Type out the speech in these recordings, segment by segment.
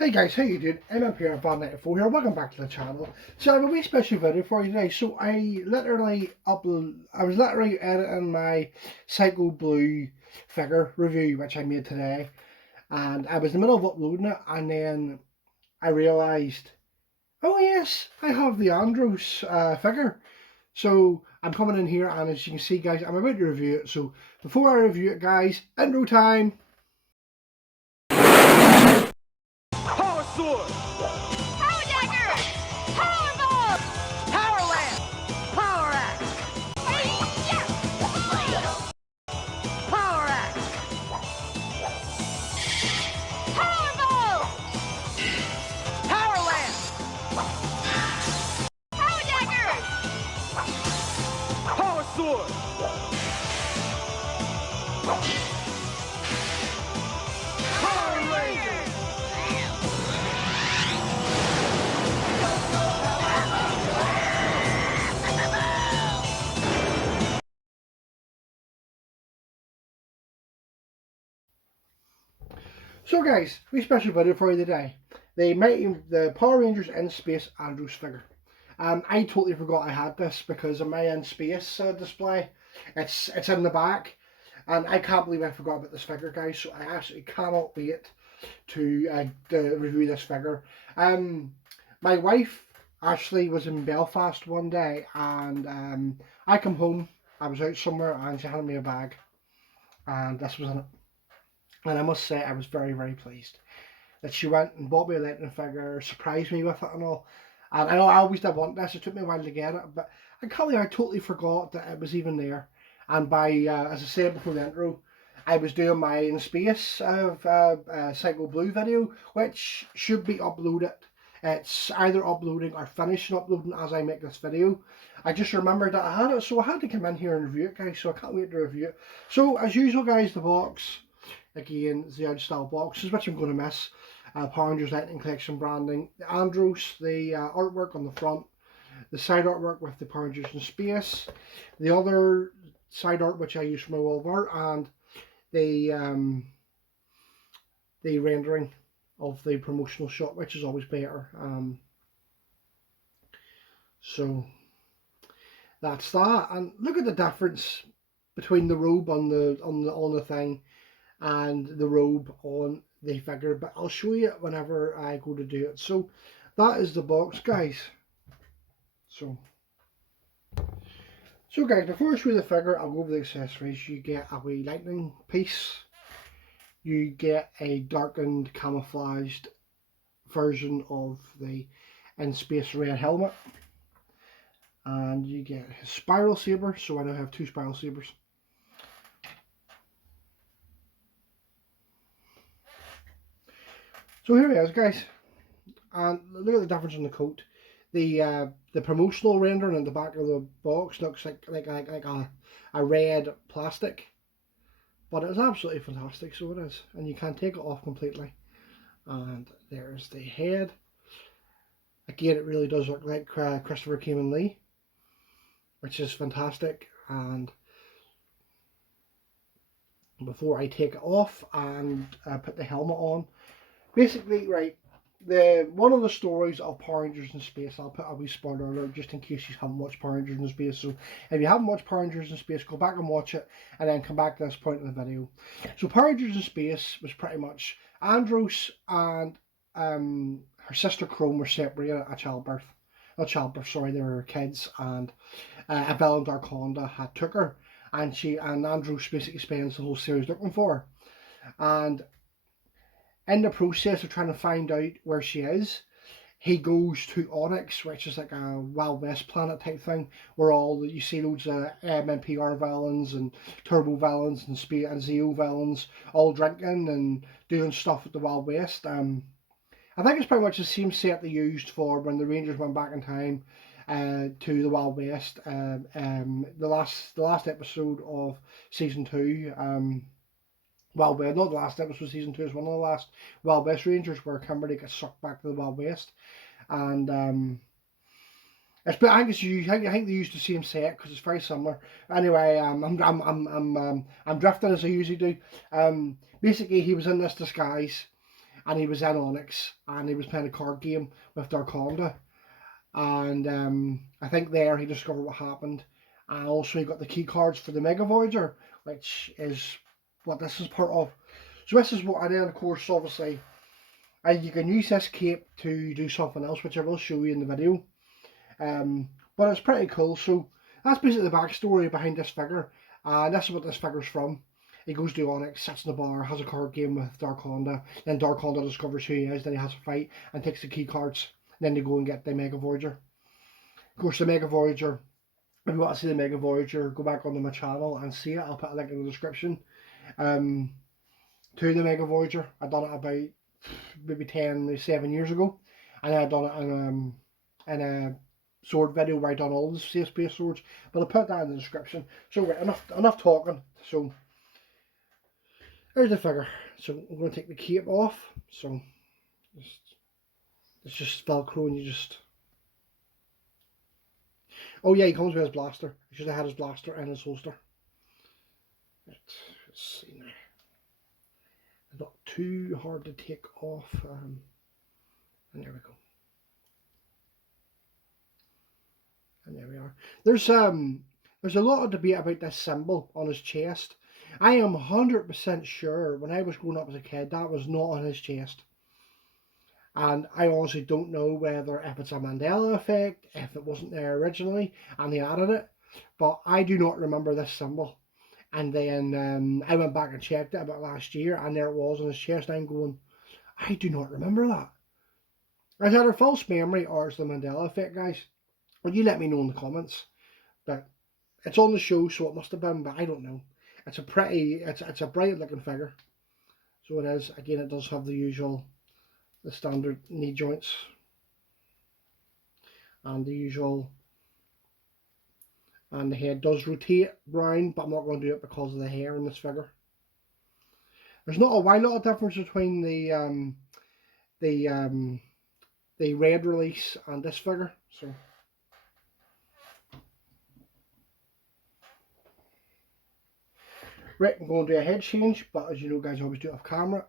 Hey guys, how you doing? I'm up here at Van94 here. Welcome back to the channel. So I have a wee special video for you today. So I was literally editing my Psycho Blue figure review, which I made today, and I was in the middle of uploading it, and then I realised, oh yes, I have the Andros figure. So I'm coming in here, and as you can see, guys, I'm about to review it. So before I review it, guys, intro time. Power Sword! Power Dagger! Power Ball! Power Lamp! Power Axe! Hey-ya! Power Axe! Power Ball! Power Lamp! Power Dagger! Power Sword! Power Ranger! So guys, we special video for you today. The Power Rangers in Space Andros figure. I totally forgot I had this because of my in space display. It's in the back, and I can't believe I forgot about this figure, guys. So I absolutely cannot wait to review this figure. My wife actually was in Belfast one day, and I come home. I was out somewhere, and she handed me a bag, and this was in it. And I must say, I was very, very pleased that she went and bought me a lightning figure, surprised me with it and all. And I know I always did want this. It took me a while to get it, but I can't believe I totally forgot that it was even there. And by, as I said before the intro, I was doing my in space Psycho Blue video, which should be uploaded. It's either uploading or finishing uploading as I make this video. I just remembered that I had it, so I had to come in here and review it, guys. So I can't wait to review it. So as usual, guys, the box. Again, the old style boxes, which I'm going to miss. Power Rangers Lightning Collection branding. The Andros, the artwork on the front. The side artwork with the Power Rangers in space. The other side art which I use for my wall of art. And the rendering of the promotional shot, which is always better. So that's that. And look at the difference between the robe on the thing and the robe on the figure, but I'll show you it whenever I go to do it. So that is the box, guys. So guys, before I show you the figure, I'll go over the accessories. You get a wee lightning piece, you get a darkened camouflaged version of the in space red helmet, and you get his spiral saber. So I now have two spiral sabers. So here he is, guys, and look at the difference in the coat. The promotional rendering in the back of the box looks like a red plastic, but it's absolutely fantastic. So it is, and you can take it off completely. And there's the head. Again, it really does look like Christopher Kamen Lee, which is fantastic. And before I take it off and put the helmet on. Basically, right, one of the stories of Power Rangers in Space, I'll put a wee spoiler alert just in case you haven't watched Power Rangers in Space. So if you haven't watched Power Rangers in Space, go back and watch it, and then come back to this point in the video. So Power Rangers in Space was pretty much Andros and her sister Chrome were separated at childbirth. Not childbirth, sorry, they were kids, and a villain Darkonda had took her, and Andros basically spends the whole series looking for her. And in the process of trying to find out where she is, he goes to Onyx, which is like a Wild West planet type thing, where you see loads of MMPR villains and Turbo villains and Zeo villains all drinking and doing stuff with the Wild West. I think it's pretty much the same set they used for when the Rangers went back in time to the Wild West. The last episode of season 2. Well, not the last episode of season 2, is one of the last Wild West Rangers where Kimberly gets sucked back to the Wild West, and I think they used the same set because it's very similar. Anyway, I'm drifting as I usually do. Basically, he was in this disguise, and he was in Onyx, and he was playing a card game with Darkonda, and I think there he discovered what happened, and also he got the key cards for the Mega Voyager, which is what this is part of. So this is what, and then of course obviously you can use this cape to do something else, which I will show you in the video. But it's pretty cool. So that's basically the backstory behind this figure. This is what this figure's from. He goes to Onyx, sits in the bar, has a card game with Darkonda, then Darkonda discovers who he is, then he has a fight and takes the key cards. Then they go and get the Mega Voyager. Of course, the Mega Voyager, if you want to see the Mega Voyager, go back onto my channel and see it. I'll put a link in the description. To the Mega Voyager. I done it about maybe 10, maybe 7 years ago. And I done it in a sword video where I done all the safe space swords. But I'll put that in the description. So right, enough talking. So there's the figure. So I'm going to take the cape off. So it's just Velcro and you just... Oh yeah, he comes with his blaster. He should have had his blaster and his holster. Let's see now. Not too hard to take off. And there we go. And there we are. There's a lot of debate about this symbol on his chest. I am 100% sure when I was growing up as a kid that was not on his chest. And I honestly don't know whether if it's a Mandela effect, if it wasn't there originally and they added it. But I do not remember this symbol. And then I went back and checked it about last year, and there it was on his chest. And I'm going, I do not remember that. Is that a false memory or is the Mandela effect, guys? Well, you let me know in the comments. But it's on the show, so it must have been, but I don't know. It's a pretty, it's a bright looking figure. So it is. Again, it does have the usual, the standard knee joints. And the usual... And the head does rotate round, but I'm not going to do it because of the hair in this figure. There's not a wide lot of difference between the red release and this figure. So right, I'm going to do a head change, but as you know, guys, I always do it off camera.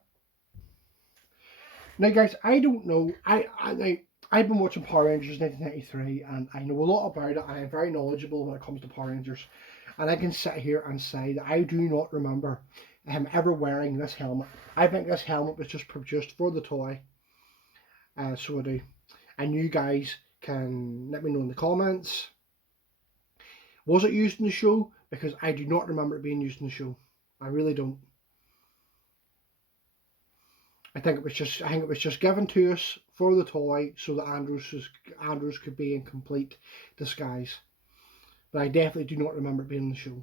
Now, guys, I don't know. I've been watching Power Rangers 1993 and I know a lot about it and I'm very knowledgeable when it comes to Power Rangers. And I can sit here and say that I do not remember him ever wearing this helmet. I think this helmet was just produced for the toy. So I do. And you guys can let me know in the comments. Was it used in the show? Because I do not remember it being used in the show. I really don't. I think it was just given to us for the toy so that Andros could be in complete disguise. But I definitely do not remember it being in the show.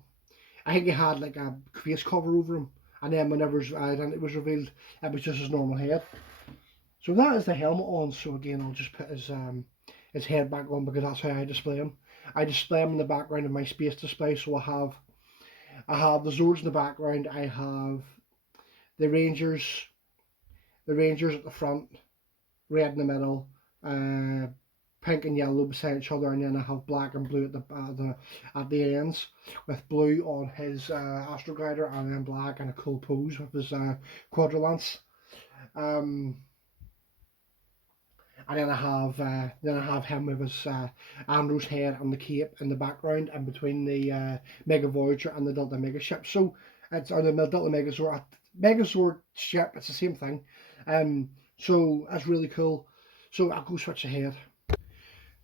I think he had like a face cover over him, and then whenever his identity was revealed, it was just his normal head. So that is the helmet on. So again, I'll just put his head back on because that's how I display him. I display him in the background of my space display. So I have the Zords in the background. I have the Rangers. The Rangers at the front, red in the middle, pink and yellow beside each other, and then I have black and blue at the ends, with blue on his Astroglider, and then black and a cool pose with his Quadrillance. And then I have him with his Andros head and the cape in the background, and between the Mega Voyager and the Delta Mega ship. So it's or the Delta Megazord ship. It's the same thing. So that's really cool. So I'll go switch the head.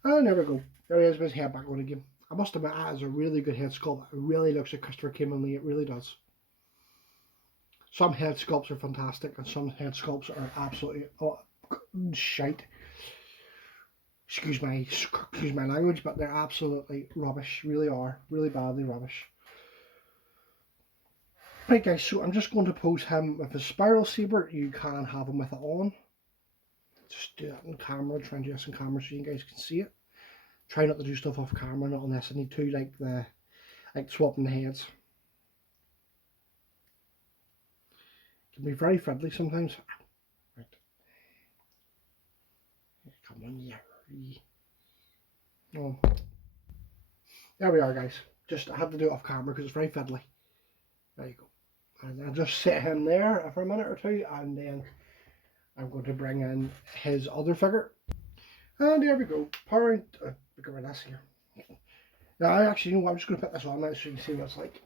And there we go. There he is with his head back on again. I must admit, that is a really good head sculpt. It really looks like Christopher Kimberly. It really does. Some head sculpts are fantastic, and some head sculpts are absolutely shite. Excuse my language, but they're absolutely rubbish. Really are. Really badly rubbish. Right guys, so I'm just going to pose him with his spiral saber. You can have him with it on. Just do that on camera, try and do this on camera so you guys can see it. Try not to do stuff off camera, not unless I need to, like swapping the heads. It can be very friendly sometimes. Right. Come on, yeah. Oh. There we are, guys. Just I had to do it off camera because it's very fiddly. There you go. And I'll just sit him there for a minute or two, and then I'm going to bring in his other figure. And there we go. Power look at this here. Now I actually, you know what, I'm just going to put this on now so you can see what it's like.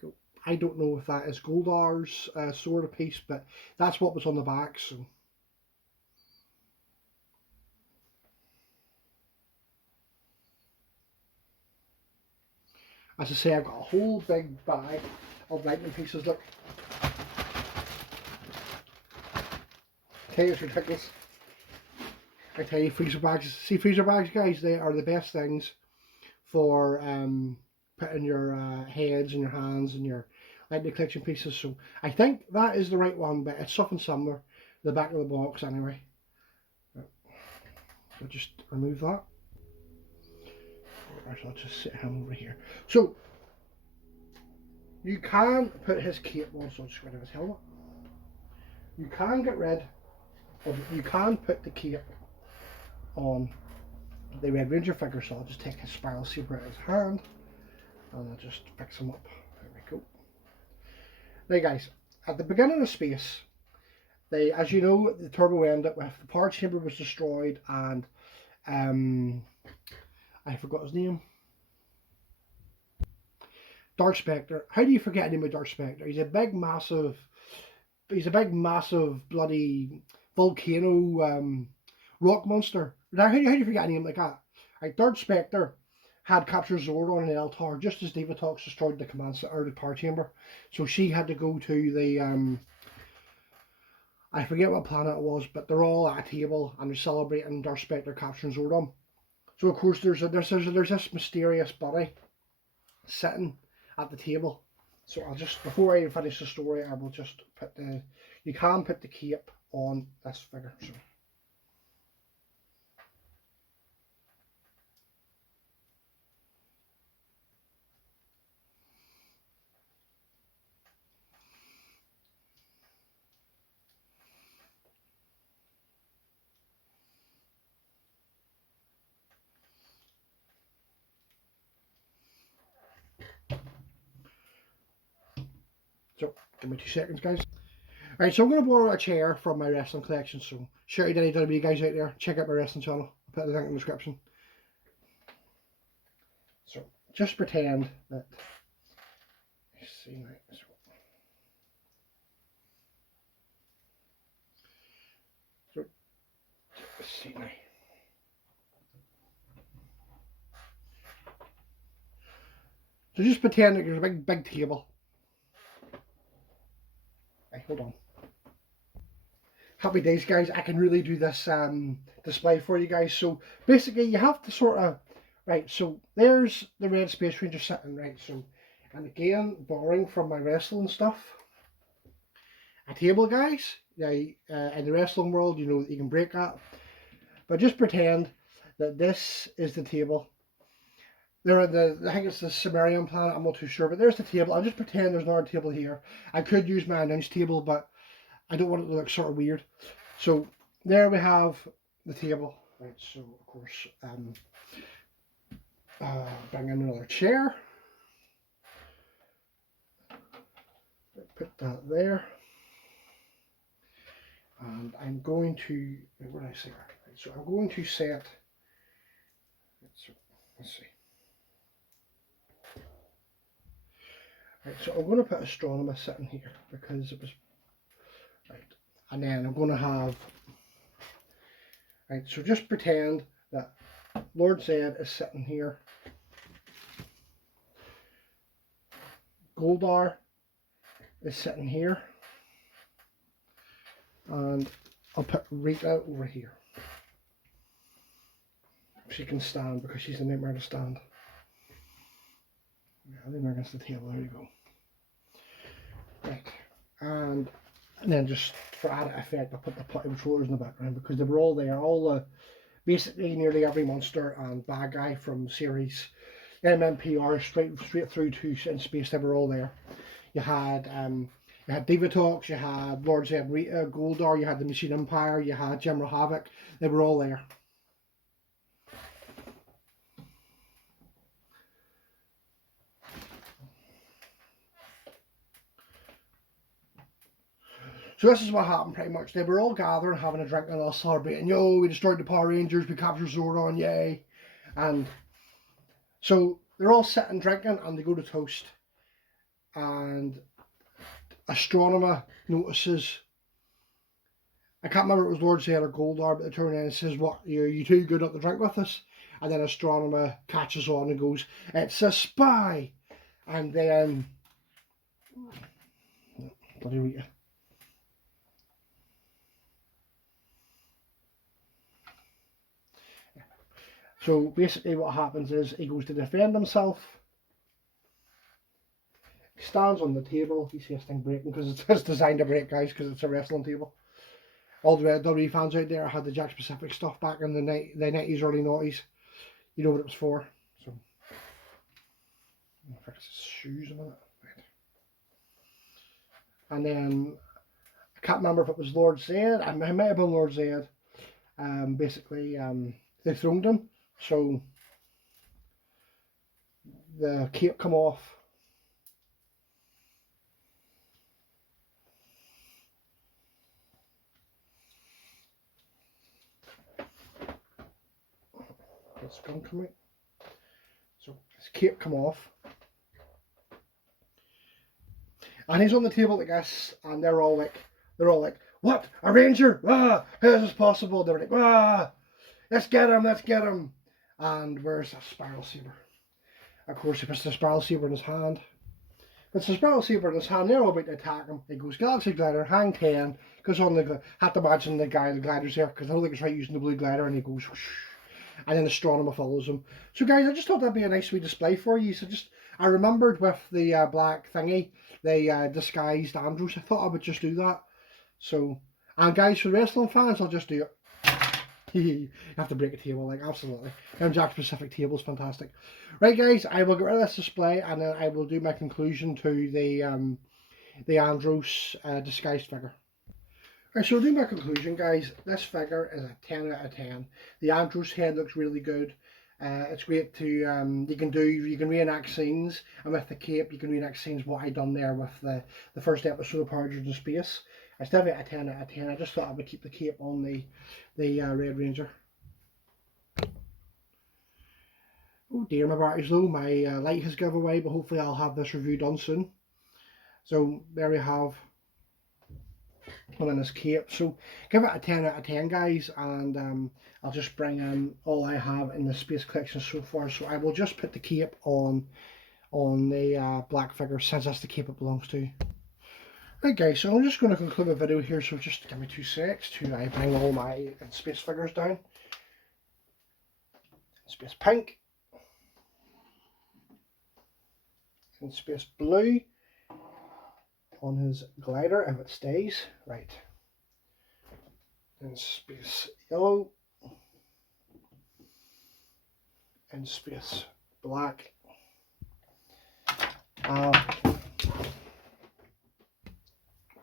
Cool. I don't know if that is Goldar's sword of peace, but that's what was on the back. So as I say, I've got a whole big bag of lightning pieces. Look, okay, it's ridiculous. I tell you, freezer bags. See, freezer bags, guys, they are the best things for putting your heads and your hands and your lightning collection pieces. So I think that is the right one, but it's something similar. The back of the box, anyway. So just remove that. Or I'll just sit him over here. So you can put his cape on, so I'll just get rid of his helmet. You can get rid of, you can put the cape on the Red Ranger figure, so I'll just take his spiral saber out of his hand and I'll just fix him up. There we go. Now guys, at the beginning of Space, they, as you know, the turbo ended with the power chamber was destroyed and I forgot his name. Dark Spectre. How do you forget the name of Dark Spectre? He's a big massive bloody volcano rock monster. Now how do you forget a name like that? Right, Dark Spectre had captured Zordon and Eltar just as Divatox destroyed the command or the power chamber. So she had to go to the I forget what planet it was, but they're all at a table and they're celebrating Dark Spectre capturing Zordon. So of course there's this mysterious body sitting at the table. So I'll just, before I finish the story, I will just put the, you can put the cape on this figure. So give me 2 seconds, guys. Right, so I'm going to borrow a chair from my wrestling collection. So shout out to any WWE guys out there, check out my wrestling channel. I'll put the link in the description. So just pretend that, let's see now. So let's see now. So just pretend that there's a big table. Right, hold on. Happy days, guys. I can really do this display for you guys. So basically you have to sort of, right, so there's the Red Space Ranger sitting, right, so, and again, borrowing from my wrestling stuff, a table, guys. Now, in the wrestling world, you know, you can break that, but just pretend that this is the table. There are I think it's the Sumerian planet, I'm not too sure, but there's the table. I'll just pretend there's another table here. I could use my announce table, but I don't want it to look sort of weird. So there we have the table. Right, so of course, bring in another chair. Put that there. And I'm going to, where did I say that? Right, so I'm going to set, so let's see. Right, so I'm going to put Astronomer sitting here because it was, right, and then I'm going to have, right, so just pretend that Lord Zed is sitting here, Goldar is sitting here, and I'll put Rita over here. She can stand because she's a nightmare to stand. Yeah, I think against the table, there you go. Right, and then just for added effect, I put the putty controllers in the background because they were all there. All the, basically nearly every monster and bad guy from series MMPR straight through to In Space, they were all there. You had Divatox, you had Lord Zed Rita, Goldar, you had the Machine Empire, you had General Havoc. They were all there. So this is what happened pretty much. They were all gathering, having a drink and all celebrating. Yo, we destroyed the Power Rangers, we captured Zordon, yay. And so they're all sitting drinking and they go to toast. And Astronomer notices, I can't remember if it was Lord Zed or Goldar, but they turn in and says, what, you too good not to drink with us? And then Astronomer catches on and goes, it's a spy. And then, bloody Rita. So basically what happens is he goes to defend himself. He stands on the table. You see this thing breaking because it's designed to break, guys, because it's a wrestling table. All the WWE fans out there had the Jack Pacific stuff back in the 90s, early 90s. You know what it was for. So, I'll fix his shoes a minute. Right. And then, I can't remember if it was Lord Zed. It might have been Lord Zed. Basically, they thrown him. So, the cape come off. It's gone coming. So his cape come off. And he's on the table like this, and they're all like, what? A ranger? Ah, how is this possible? They're like, ah, let's get him. And where's the spiral saber? Of course, he puts the spiral saber in his hand. Puts the spiral saber in his hand, they're all about to attack him. He goes, Galaxy Glider, hang 10. Goes on the, had to imagine the glider's there, because I don't think it's right using the blue glider, and he goes, whoosh. And then Astronomer follows him. So guys, I just thought that'd be a nice wee display for you. So I remembered with the black thingy, they disguised Andros. I thought I would just do that. So, and guys, for wrestling fans, I'll just do it. You have to break a table, like, absolutely. Them Jack Pacific tables, fantastic. Right, guys, I will get rid of this display, and then I will do my conclusion to the Andros disguised figure. Right, so to do my conclusion, guys, this figure is a 10 out of 10. The Andros head looks really good. It's great to, you can reenact scenes, and with the cape, you can reenact scenes what I done there with the first episode of Power Rangers in Space. It's definitely a 10 out of 10. I just thought I would keep the cape on the Red Ranger. Oh dear, my battery's low. My light has given away, but hopefully I'll have this review done soon. So there we have one in his cape. So give it a 10 out of 10, guys, and I'll just bring in all I have in the Space collection so far. So I will just put the cape on the black figure, since that's the cape it belongs to. Right, guys, so I'm just going to conclude the video here, so just give me 2 secs to bring all my Space figures down. Space Pink, and Space Blue on his glider, if it stays, right. And Space Yellow, and Space Black.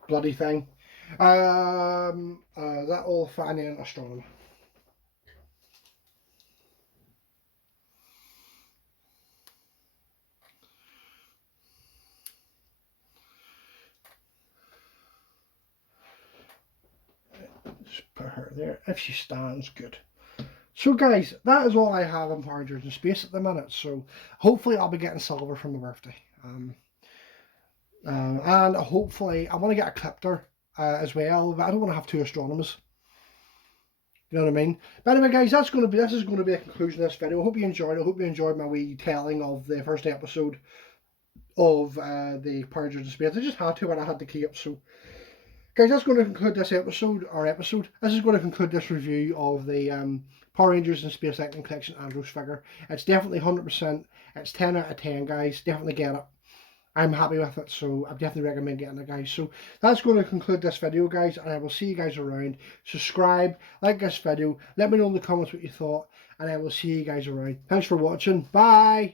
Bloody thing. That all Fanny and Astronomer. Just put her there. If she stands, good. So guys, that is all I have in Power Rangers in Space at the minute. So hopefully I'll be getting silver for my birthday. And hopefully I want to get a Clipter as well, but I don't want to have 2 Astronomers. You know what I mean? But anyway, guys, this is going to be the conclusion of this video. I hope you enjoyed it. I hope you enjoyed my wee telling of the first episode of the Power Rangers in Space. I just had to when I had the cape. So guys, that's going to conclude this episode. This is going to conclude this review of the Power Rangers in Space Lightning Collection Andros figure. It's definitely 100%. It's 10 out of 10, guys. Definitely get it. I'm happy with it, so I definitely recommend getting it, guys. So that's going to conclude this video, guys, and I will see you guys around. Subscribe, like this video, let me know in the comments what you thought, and I will see you guys around. Thanks for watching. Bye!